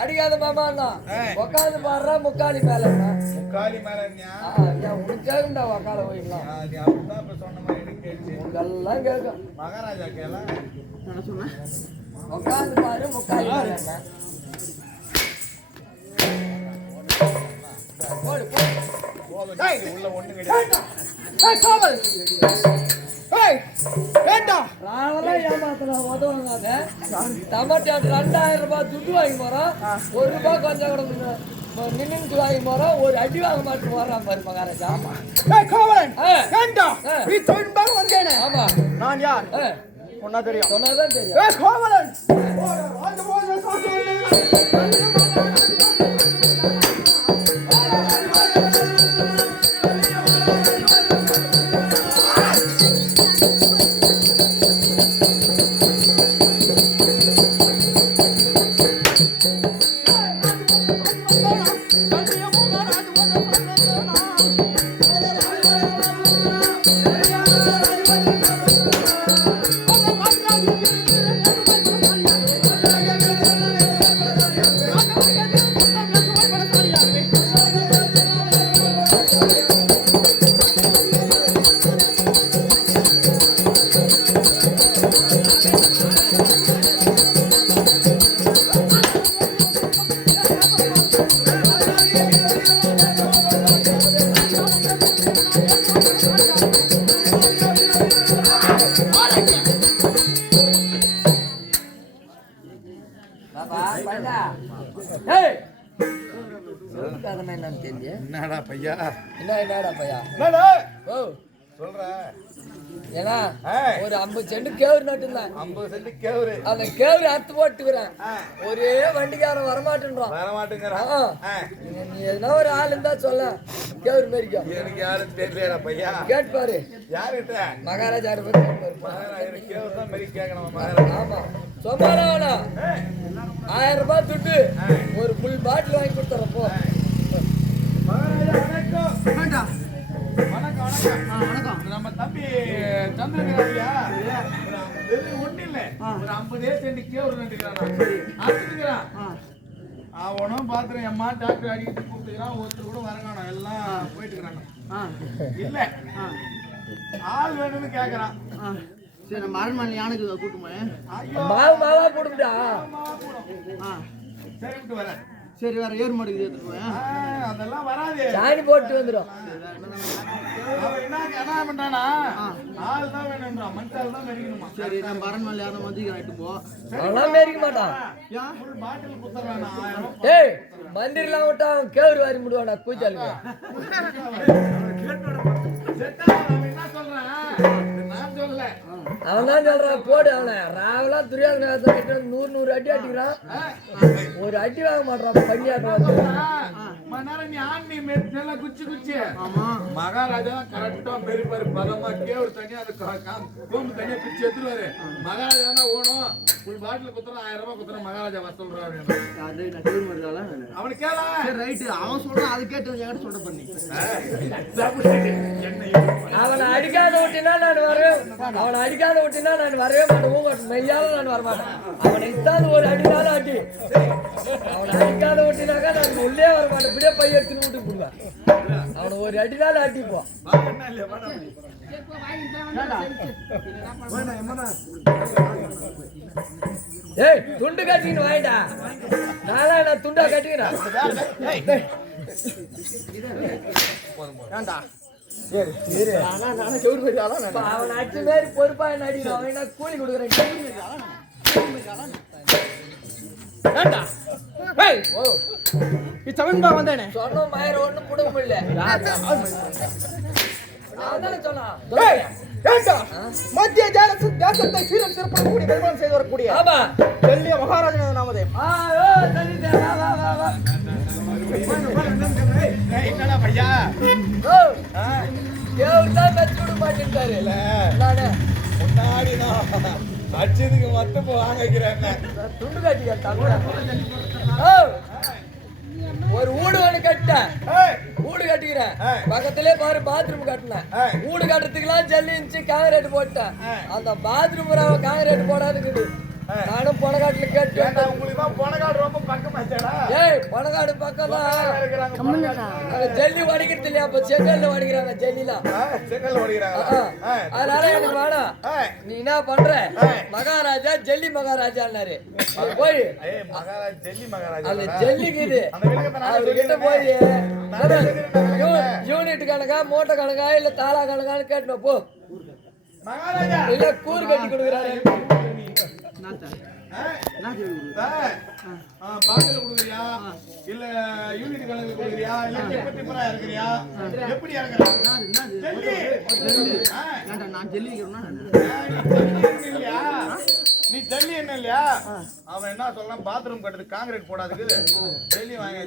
அடிக்காத மாமா உக்காந்து பாடுறா முக்காலி மேல கேக்குண்டா உக்கால போய்க்கலாம் உங்கெல்லாம் கேட்கும் மகாராஜா கேள உக்காந்து பாரு முக்காலி மேல உள்ள ஒண்ணு கிடையாது டமாட்டோ 2000 ரூபாய் துட்டு வாங்கி போறோம், 1 ரூபாய் கொஞ்சம் கூட நின்று வாங்கி போறோம், ஒரு அடி வாங்க மாட்டு போறான் பாரு மகாராஜா. ஆமா நான் யார் சொன்னா தெரியும், சொன்னதான் தெரியும். என்னடா பையா, என்னடா பையா சொல்ற ஏன்னா ஒரு 50 சென்ட் கேவுரு நட்டுருந்தேன், 50 சென்ட் கேவுரு, அந்த கேவுரு அறுத்து போட்டுக்கிறேன், ஒரே வண்டிக்காரன் வரமாட்டேன்றான். நீ எதுனா ஒரு ஆள் இருந்தா சொல்ல, கேவுரு மேரிக்கும். எனக்கு யாரும் தெரியலடா பையா, கேட்பாரு யாருகிட்ட, மகாராஜா கேவுரு தான் மாரி கேட்கணும். ஆமா சொன்னானா 1000 ரூபாய் துட்டு ஒரு ஃபுல் பாட்டில் வாங்கி கொடுத்துறேன் போ. வணக்கம். நம்ம தம்பி சந்திரன் ஒண்ணு இல்ல, ஒரு 50 சென்ட் கேவுரு நட்டுக்கிறான். அவனும் பாத்துறேன், எம்மா டாக்டர் அடிக்கிட்டு கூப்பிட்டுக்கிறான், ஒருத்தர் கூட வரங்கானோ, எல்லாம் போயிட்டு இருக்கிறாங்க. இல்ல ஆள் வேணும்னு கேக்குறான். சரி நம்ம அரண்மனை யானைக்கு கூட்டுமே மாவா போடுடா. சரிட்டு வர, சரி வேற ஏறு மாட்டுக்கு எடுத்துட்டு போய் அதெல்லாம் வராது, சாணி போட்டு வந்துடும். அவன் என்ன பண்றானா ஆள் தான் வேணும்ன்றான் மனுஷால் தான் மெரிக்கணுமா சரி நம்ம அரண்மனையில யாரும் மந்திரிக்கிறாட்டு போ அவெல்லாம் மேரிக்க மாட்டான் ஃபுல் பாட்டில் குத்துறானா 1000 ஏய் மந்திரிலாம் விட்டா அவன் கேவரு வாரி முடுவாடா கூச்சாலுங்க என்ன சொல்றான் நான் சொல்லல அவன் தான் சொல்றான் போடு அவனை ராவலா துரியாதன கிட்ட 100 அடி அடிக்கிறான் ஒரு அடி வாங்க மாட்டான் பண்ணியாடுறான் மணாரம் ஆண்டி நல்லா குச்சி குச்சி மகாராஜா கரெக்டா பெரிய பெரிய பதமா கேவரு தனியா அந்த கோம்பு தனியா பிச்சு எடுத்துருவாரு மகாராஜா ஓடும் ஃபுல் பாட்டில் குத்துறோம் 1000 ரூபாய் குத்துறோம் மகாராஜா வர சொல்றாரு அவனு கேளா ரைட் அவன் சொல்றான் அது கேட்டு என்கிட்ட சொல்ற பண்ணி அவனை அடிக்காத விட்டினா நான் வருவேன் அவனை அடிக்காத விட்டினா நான் வரவே மாட்டேன் உங்க மெய்யாலும் நான் வரமாட்டேன் அவனை இத்தாது ஒரு அடினாலும் அடி அவனை அடிக்காத விட்டினாக்கா நான் உள்ளே வரமாட்டேன் இப்படியே பைய எடுத்துன்னு விட்டு போடுவேன் அவனை ஒரு அடினாலும் அடிப்போம் ஏய் துண்டு கட்டின்னு வாங்கிட்டா நான் துண்டா கட்டிக்கிறேன் அவன் அடிச்ச மாதிரி பொறுப்பா என்ன அடிக்கணும் அவன் என்ன கூலி கொடுக்குறேன் வந்தேனே சொன்ன மயிர ஒண்ணும் புடுங்க முடியல நான் சொன்னான் மத்திய தேசத்தை சீரம் சிறப்புடைய நிர்மாணம் செய்து வரக்கூடிய ஆமா டெல்லி மகாராஜன் நாமதே என்னடா பையா தேவதான் தச்சு விட மாட்டேன்ட்டாரு முன்னாடி நான் அடிச்சதுக்கு மட்டும் வாங்க வைக்கிறேன் துண்டு கட்டிக்க ஒரு வீடு ஒண்ணு கட்டேன் வீடு கட்டிக்கிறேன் பக்கத்திலே பாரு பாத்ரூம் கட்டினேன் வீடு கட்டுறதுக்குலாம் ஜல்லி இருந்துச்சு காங்கிரீட் போட்டேன் அந்த பாத்ரூம் காங்கிரீட் போடாதுக்குது நானும் பொனகாட்டுல கேட்டேன் உங்களுக்கு பொனகாடு ரொம்ப பக்கமாச்சேடா ஏய் பொனகாடு பக்கம் தான் ஜல்லி வடிக்கிறது இல்லையா அப்ப செங்கல்ல வடிக்கிறாங்க ஜல்லிலாம் செங்கல் ஓடிக்கிறாங்க அதனால எனக்கு வேணாம் நீ என்ன பண்ற மகாராஜா ஜல்லி மகாராஜான்னாரு போய் மகாராஜா ஜல்லி மகாராஜா அந்த ஜல்லிக்குது அவர்கிட்ட போய் யூனிட் கணக்கா மூட்டை கணக்கா இல்ல தாளா கணக்கான்னு கேட்டணும் போ மகாராஜா இல்ல கூறு கட்டி கொடுக்குறாரு பாட்டில கொடுக்குறியா இல்ல யூனிட் கணக்கு கொடுக்குறியா இல்ல டிப்பரா இருக்கிறியா எப்படி நான் ஜெல்லி இல்லையா நீ ஜல்லி என்ன இல்லையா அவன் என்ன சொல்லலாம் பாத்ரூம் கட்டுறது காங்கிரீட் போடாதுக்கு ஜல்லி வாங்க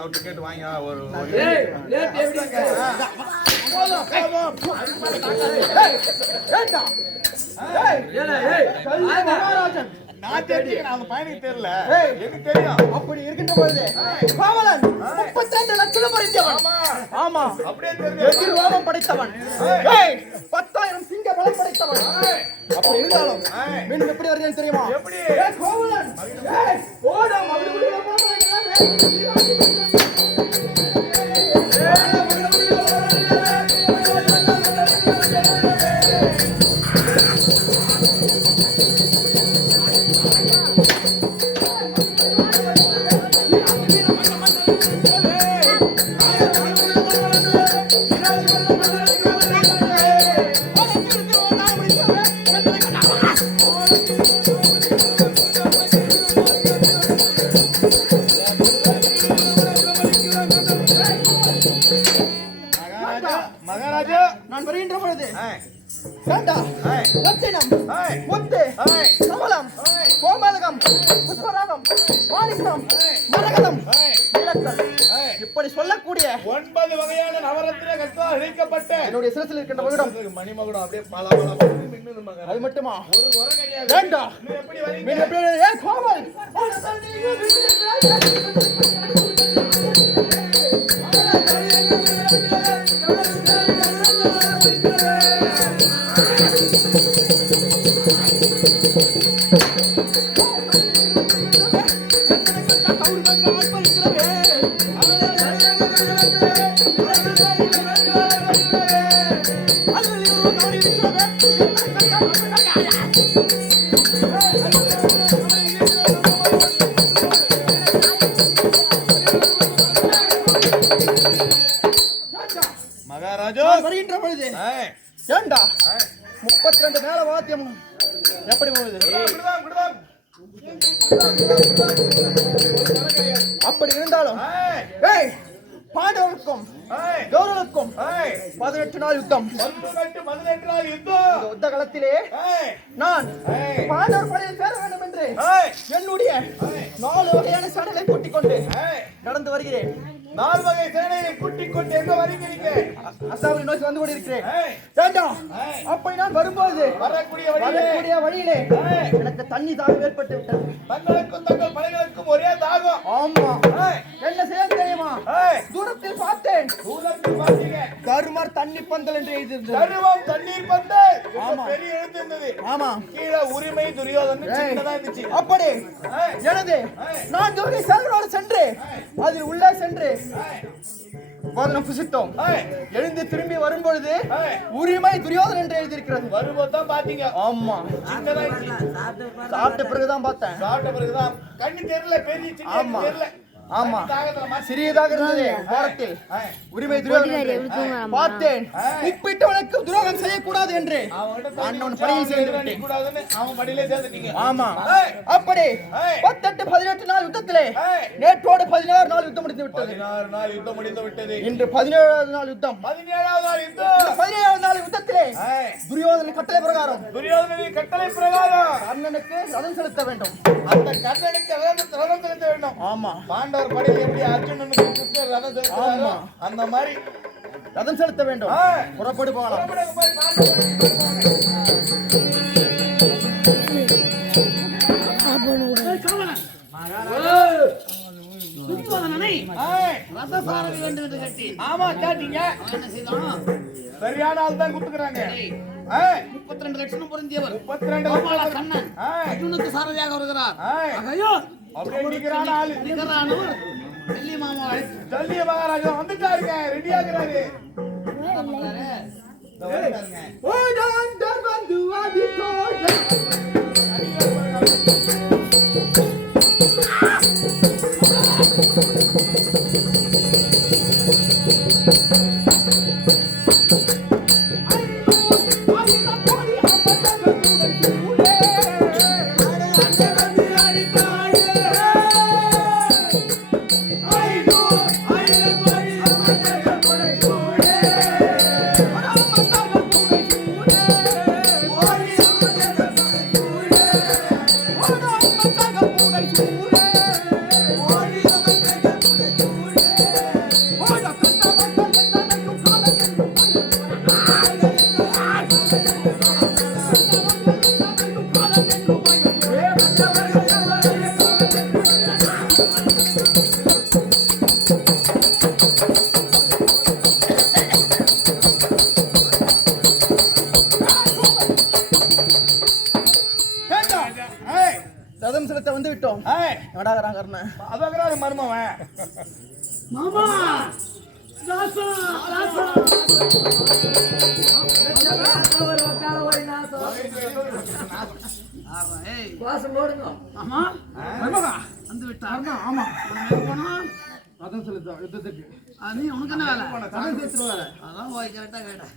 அவர்கிட்ட கேட்டு வாங்க ஒரு நான் தெரிஞ்சுக்கிறேன் அந்த பையனுக்கு தெரியல எனக்கு தெரியும் அப்படி இருக்கின்ற பொழுது காவலன் 32 லட்சம் படைத்தவன் ஆமா அப்படியே தெரியும் எதிர்வாதம் படைத்தவன் 10,000 சிங்க பலம் படைத்தவன் அப்படி இருந்தாலும் மீண்டும் எப்படி வருதுன்னு தெரியுமா எப்படி காவலன் ஓட மகிழ்வுள்ள மகாராஜா நான் வருகின்ற பொழுது ரத்தினம் முத்து கமலம் கோமலகம் புஷ்பராகம் மாணிக்கம் மரகதம் இப்படி சொல்லக்கூடிய 9 வகையான நவரத்தின கற்களால் இணைக்கப்பட்ட என்னுடைய சிரசில் இருக்கின்ற மகுடம் மணிமகுடம் அப்படியே பல மின்னுது மகாராஜா அது மட்டுமா ஒரு குறை கிடையாது வேண்டாம் நீ எப்படி வரீங்க மீண்டும் எப்படி கோமல் மகாராஜா நான் வருகின்ற பொழுது ஏண்டா 32 மேல வாத்தியம் எப்படி போகுது? அப்படி இருந்தாலும் ஏய் பாண்டவருக்கும் கௌரவருக்கும் 18 நாள் யுத்தம். 18 நாள் யுத்தம். யுத்த களத்திலே நான் பாண்டவர் படையில் சேர வேண்டும் என்று என்னுடைய 4 வகையான சேனைகளை கூட்டிக் கொண்டு நடந்து வருகிறேன். 4 வகை சேனையை கூட்டிக் கொண்டு எங்க வருகிறீங்க? அசாவை நோக்கி வந்து கொண்டிருக்கிறேன். வேண்டாம், அப்படி நான் வரும்போது வரக்கூடிய வழியிலே எனக்கு தண்ணி தாகம் ஏற்பட்டு விட்டது. தங்களுக்கும் தங்கள் படைகளுக்கும் ஒரே தாகம். ஆமா, என்ன செய்ய தெரியுமா? தூரத்தில் பார்த்தேன். தருமர் தண்ணி பந்தல் என்று எழுதியிருந்தது. தருமம் தண்ணீர் பந்தல். பெரிய எழுத்து இருந்தது. ஆமா, கீழே உரிமை துரியோதனன் சின்னதா இருந்துச்சு. அப்படி எனது நான் ஜோடி சேவரோடு சென்று அதில் உள்ளே சென்று வாதனம் புசித்தோம். எழுந்து திரும்பி வரும்பொழுது உரிமை துரியோதனன் என்று எழுதியிருக்கிறது. வரும்போதுதான் பாத்தீங்க. ஆமா, சின்னதா சாப்பிட்ட பிறகுதான் பார்த்தேன். சாப்பிட்ட பிறகுதான் கண்ணு தெரியல, பெரிய சின்ன தெரியல. ஆமா, சிறியதாக இருந்தது. வாரத்தில் உரிமை துரோகம் பார்த்தேன். உப்பிட்டவனுக்கு துரோகம் செய்யக்கூடாது என்று அவன் படையில் சேர்ந்து விட்டேன். அவன் படையிலே சேர்ந்துட்டீங்க. ஆமா, அப்படி 18 18 நாள் யுத்தத்திலே நேற்றோடு 16 நாள் யுத்தம் முடிந்து விட்டது. 16 நாள் யுத்தம் முடிந்து விட்டது. இன்று 17வது நாள் யுத்தம். 17வது நாள் யுத்தம். 17வது நாள் யுத்தத்திலே துரியோதனன் கட்டளை பிரகாரம் கர்ணனுக்கு ரதம் செலுத்த வேண்டும். அந்த கர்ணனுக்கு ரதம் செலுத்த வேண்டும். ஆமா, பாண்டவர் படையில் எப்படி அர்ஜுனனுக்கு கிருஷ்ணர் ரதம் செலுத்துறாரோ அந்த மாதிரி ரதம் செலுத்த வேண்டும். புறப்படு போகலாம். ஆமா, கேட்டீங்க. சரியான ஆள் தான் குடுக்குறாங்க. 32 லட்சம் பொருந்தியவர் 32 கண்ணன் அர்ஜுனுக்கு சாரதியாக வருகிறார். அப்படியே நிக்கிறான ஆளு. நிகரானவர் டெல்லி மாமா டெல்லி மகாராஜா வந்துட்டாருங்க, ரெடி ஆகுறாரு. ரதம் செலுத்த வந்து விட்டோம். நடாகறான் கர்ணன். அதாகறாரு மர்மவன். மாமா ராசா ராசா வாசம் போடுங்க. மாமா மர்மவா வந்து விட்டார். ஆமா, போனா ரதம் செலுத்த யுத்தத்துக்கு. நீ உனக்கு என்ன வேலை? ரதம் செலுத்த வேலை. அதான் போய் கரெக்டா கேட்டேன்.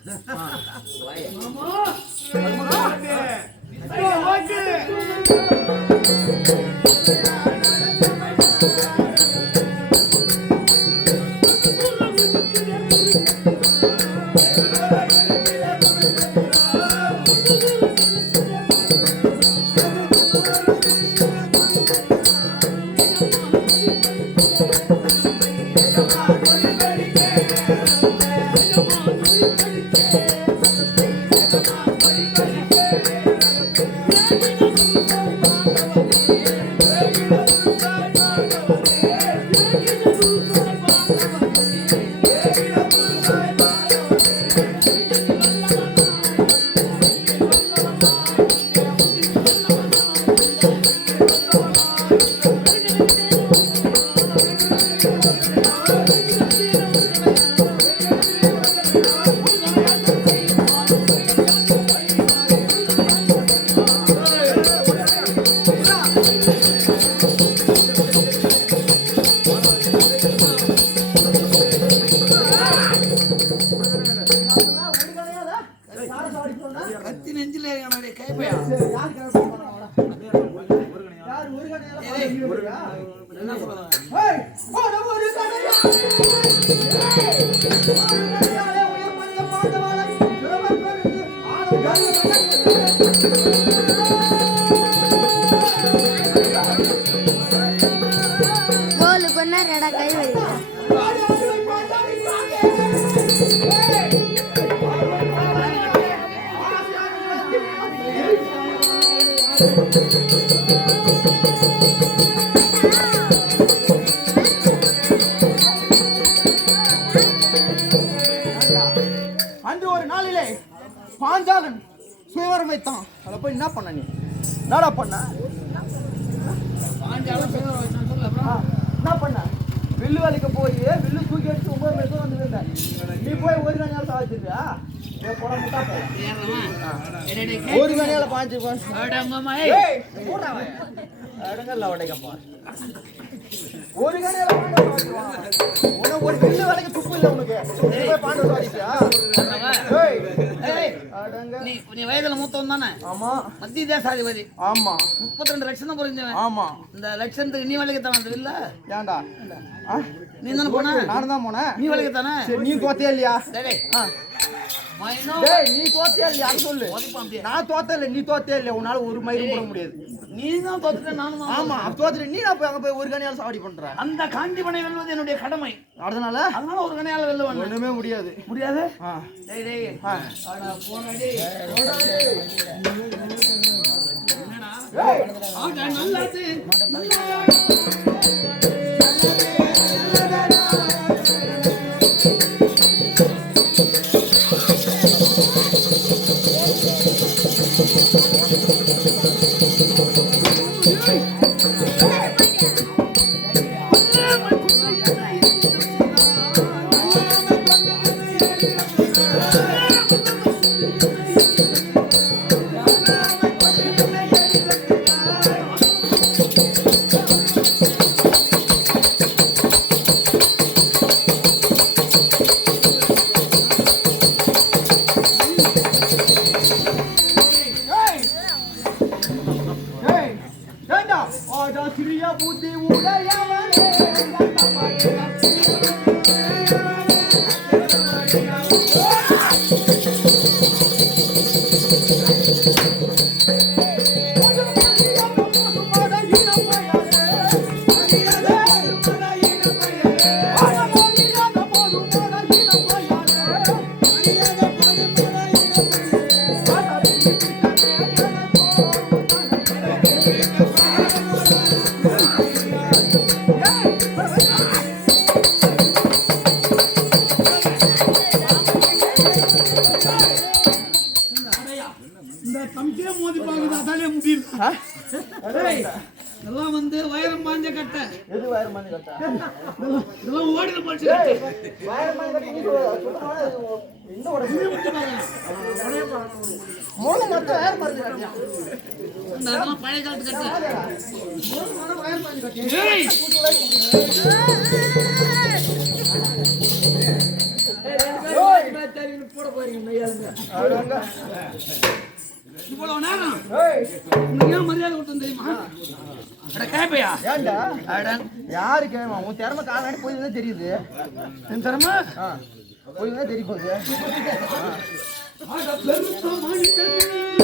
கோலு கொண்டாடா கை வைக்க அன்று ஒரு நாளிலே பாஞ்சாலன் சுயவரம் வைத்தான். அதை போய் என்ன பண்ண நீ? என்னடா பண்ண? என்ன பண்ண? வில்லு வேலைக்கு போய் வில்லு தூக்கி அடிச்சு 9 மணிக்கு வந்து இருந்தேன். நீ போய் ஒரு கணியால சாதிச்சிருக்கியா? ஒரு கணியால பாஞ்சு அடங்கல்ல உடைக்கப்பா. ஒரு கணியால உனக்கு ஒரு வில்லு வேலைக்கு துப்பு இல்லை உனக்கு. நீ போய் பாண்டு சாதிச்சியா? நீ வயதுல மூத்தவன் தானே? ஆமா. மத்திய தேசாதிபதி. ஆமா. 32 லட்சம் தான் புரிஞ்சவன். ஆமா. இந்த லட்சத்துக்கு நீ வேலைக்கு தானே இல்ல? ஏன்டா? நீ தானே போன? நானும் தான் போனேன். நீ வேலைக்கு தானே? சரி, நீ தோத்தியா இல்லையா? டேய், நீ தோத்தியா இல்லையா சொல்லு. நான் தோத்த இல்ல, நீ தோத்தியா இல்லையா? உன்னால ஒரு மயிரும் போட முடியாது. நீ தான் தோத்துட்ட, நானும் தான். ஆமா, தோத்துட்டு நீ நான் போய் அங்க போய் ஒரு கணியால சாவடி பண்ற. அந்த காஞ்சிபனை வெல்வது என்னுடைய கடமை. அதனால ஒரு கணையால வெல்லுவேன். ஒண்ணுமே முடியாது. முடியாது? டேய் டேய் அட போனடி. என்னடா? ஆட நல்லாது. புத்தி உடையவனே இதெல்லாம் வந்து வயரம் பாஞ்ச கட்ட. எது வயரம் பாஞ்ச கட்ட? இதெல்லாம் ஓடுற போச்சு கட்ட. வயரம் பாஞ்ச கட்ட நீ சொல்றா இன்னும் ஓட மூணு மட்டும் வயரம் பாஞ்ச கட்ட. அதெல்லாம் பழைய காலத்து கட்ட. மூணு மட்டும் வயரம் பாஞ்ச கட்ட. ஏய் போட போறீங்க மையாலுங்க. அடங்க. இவ்வளவு நேரம் ஏய் உனக்கு ஏன் மரியாதை கொடுத்தேன் தெரியுமா? அட கேப்பையா? ஏன்டா? அட யாரு கேமா? உன் திறமை காலாடி போய் தான் தெரியுது. என் திறமை போய் தான் தெரிய போகுது. அட பெருத்த மனிதன்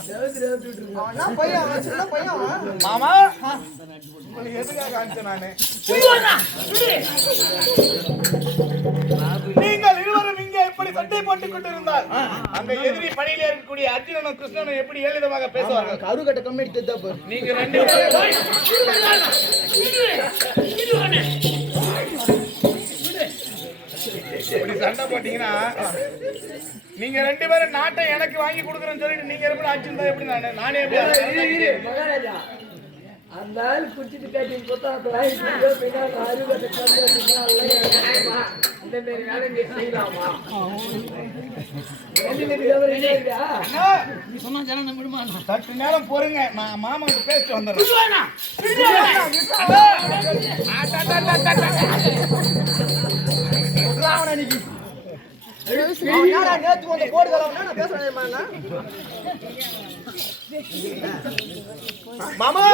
அவன் பையன் அவன் சின்ன பையன் அவன். மாமா உங்களுக்கு எதுக்காக காமிச்சேன் நானு நீங்கள் இருவரும் இங்கே எப்படி சட்டை போட்டுக் கொண்டிருந்தால் அந்த எதிரி பணியில இருக்கக்கூடிய அர்ஜுனனும் கிருஷ்ணனும் எப்படி ஏளிதமாக பேசுவார்கள் கரு கட்ட கம்மி எடுத்து பாரு. நீங்க ரெண்டு பேரும் இப்படி சண்டை போட்டீங்கன்னா நீங்க ரெண்டு பேரும் நாட்டை எனக்கு வாங்கி கொடுக்குறேன்னு சொல்லிட்டு நீங்க எப்படி ஆச்சு எப்படி நானே எப்படி மகாராஜா அந்த ஆள் குடிச்சிட்டு கட்டி புத்தகத்தை வாங்கிட்டு பின்னால் அறுபது இந்த மாதிரி வேலை நீ செய்யலாமா சொன்னா ஜனம் நம்பிடுமா? சற்று நேரம் பொறுங்க நான் மாமாவுக்கு பேசிட்டு வந்துடுறேன் அவன் யாரா நேத்து வந்து போடு கலவனா நான் பேசுறேன் மாமா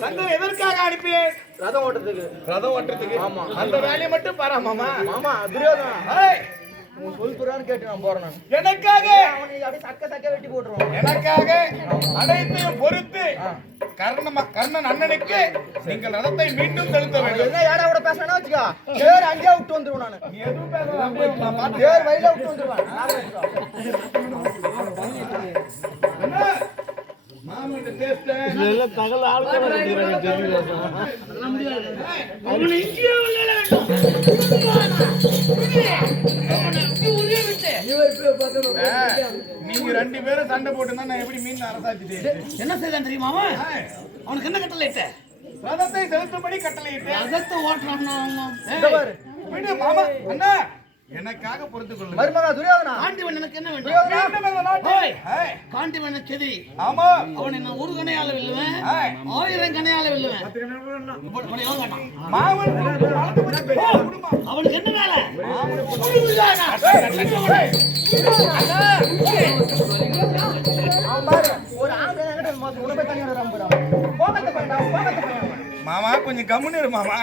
சங்கம் எதற்காக அனுப்பினேன் ரதம் ஓட்டுறதுக்கு. ரதம் ஓட்டுறதுக்கு ஆமா அந்த வேலையை மட்டும் பாரா மாமா மாமா துரியோதனா ஏய், உன் சொல் புறான்னு கேட்டு நான் போறேன் நான். எனக்காக அவனை அப்படியே சக்க வெட்டி போட்டுருவான். எனக்காக அனைத்தையும் பொறுத்து கர்ணன் அண்ணனுக்கு நீங்கள் ரதத்தை மீண்டும் செலுத்த வேண்டும் என்ன யாரா கூட பேசுறேன்னா வச்சுக்கோ தேர் அங்கேயே விட்டு வந்துருவேன் நானு. நீ எதுவும் பேசாத, அப்படியே நான் பார்த்து- தேர் வயல விட்டு வந்துருவேன். அண்ணா, மாமன்ட்ட பேசிட்டேன். அவனை இங்கே விட வேண்டும். நீங்க ரெண்டு பேரும் சண்டை போட்டுனா நான் எப்படி மீன் அரசாச்சு என்ன செய்தான் தெரியுமா அவன்? அவனுக்கு என்ன கட்டளை இட்ட? ரதத்தை செலுத்தும்படி கட்டளையிட்டேன் ரதத்தை ஓட்டுறான்னா இங்க பாரு. விடு மாமா அண்ணா எனக்காக பொறுத்துக் கொள்ளுங்க மருமகா துரியோதனா காண்டிவன் எனக்கு என்ன வேண்டும்? மீண்டும் இந்த நாட்டை- ஓய், ஏய், காண்டிவன் எதிரி. ஆமா அவனை நான் ஒரு கணையால வெல்லுவேன், ஏய், 1000 கணையால வெல்லுவேன். இப்படி எவன் கேட்டான்? மாமன் வளர்ந்து போச்சு, பெரிய குடும்பம். அவனுக்கு என்ன வேலை? அவன் பாரு ஒரு ஆம்பளை என்கிட்ட வந்து உன்னை போய் தனியா வராம போறான். போகத்த பையன் போகத்த பையன். மாமா கொஞ்சம் கம்முன்னு இரு மாமா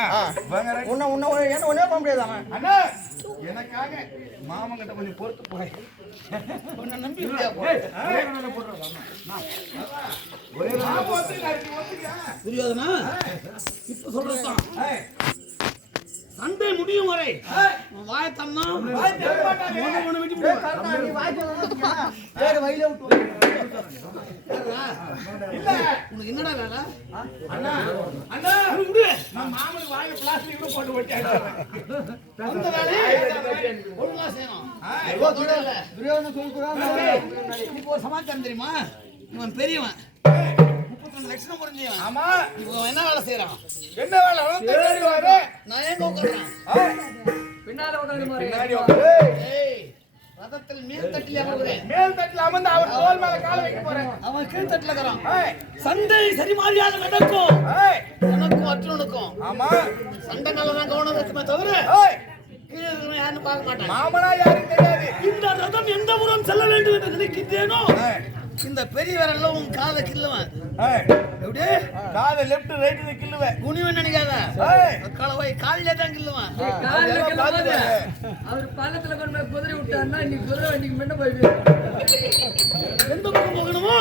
வாங்க ரெண்டு- உன்னை உன்னை என்ன ஒண்ணே பண்ண முடியாது அவன். அண்ணா எனக்காக மாமன் கிட்ட கொஞ்சம் பொறுத்து போய் உன்னை நம்பி இல்லையா போ? துரியோதனா, இப்ப சொல்றதுதான். சண்டை முடியும் வரை உன் வாயை தன்னா உன்னை வெட்டி விடுவேன். கர்ணா, நீ வாய்க்கு வந்தா வச்சுக்கோ. தேர் வயல விட்டு வந்துருவேன். உனக்கு என்னடா வேலை? அண்ணா விடு. நான் மாமனுக்கு வாயில பிளாஸ்டிக் போட்டு ஒட்டியாங்க அந்த வேலையை ஒழுங்கா செய்யணும். துரியோதனா சொல் புறான்னு இப்போ ஒரு சமாச்சாரம் தெரியுமா? இவன் பெரியவன், 32 லட்சம் புரிஞ்சவன். ஆமா இவன் என்ன வேலை செய்யறான்? என்ன வேலை அவன் தெரியுவாரு நான் எங்க உட்கார்றேன்? பின்னால உட்காந்து பின்னாடி உட்காரு. ஏய், ரதத்தில் மேல் தட்டில் அமர்கிறேன். மேல் தட்டுல அமர்ந்து அவர் தோல் மேல கால வைக்க போறேன் அவன் கீழ் தட்டில் இருக்கிறான். ஏய், சண்டை சரிமாரியாக நடக்கும். ஏய், எனக்கும் அர்ஜுனனுக்கும் ஆமா சண்டை மேலதான் கவனம் இருக்குமே தவிர ஏய், கீழே இருக்கிறவன் யாருன்னு பார்க்க மாட்டான். மாமனா யாரும் தெரியாது இந்த ரதம் எந்த புறம் செல்ல வேண்டும் என்று நினைக்கின்றேனோ ஏய், இந்த பெரிய விரல்ல உன் காதை கிள்ளுவன். ஏய், எப்படி காதை லெஃப்ட் ரைட் கிள்ளுவேன் குனிவன் நினைக்காத, ஏய், களவை காலிலே தான் கிள்ளுவன். அதெல்லாம் பார்த்து அவர் பள்ளத்துல கொண்டு போய் குதிரை விட்டாருன்னா இன்னைக்கு குதிரை வண்டிக்கு முன்ன போய் எந்த பக்கம் போகணுமோ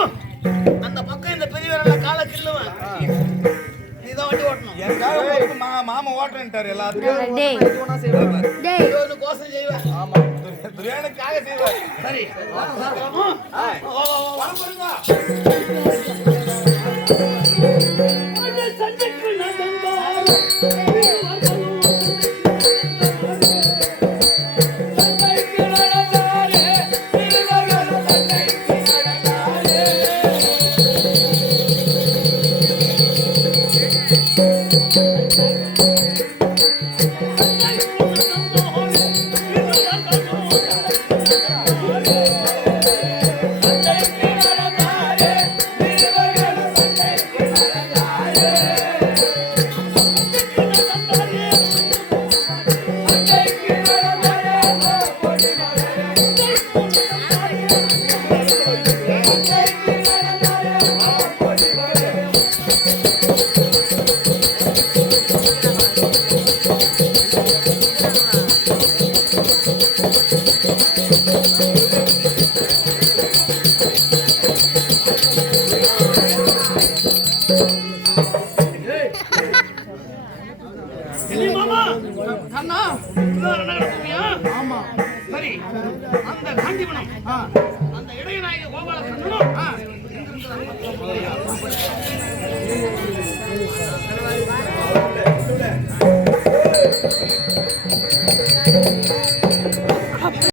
அந்த பக்கம் இந்த பெரிய விரல்ல காலை கிள்ளுவன். நீதான் வண்டி ஓட்டணும். எனக்காக பொறுத்து மாமா ஓட்டுறேன்ட்டாரு எல்லாத்துக்கும் டேய் ஒரு கோஷம் செய்வேன். ஆமா துரியானுக்காக செய்வார் சரி, வா, வா, வா. வர போறீங்க சண்டைக்கு நடந்தால் கண்ணா இன்னும் ரணகல பூமியா? ஆமா. சரி, அந்த காஞ்சிபுரம் அந்த இடையநாயக கோபாலகிருஷ்ணனும் ஆ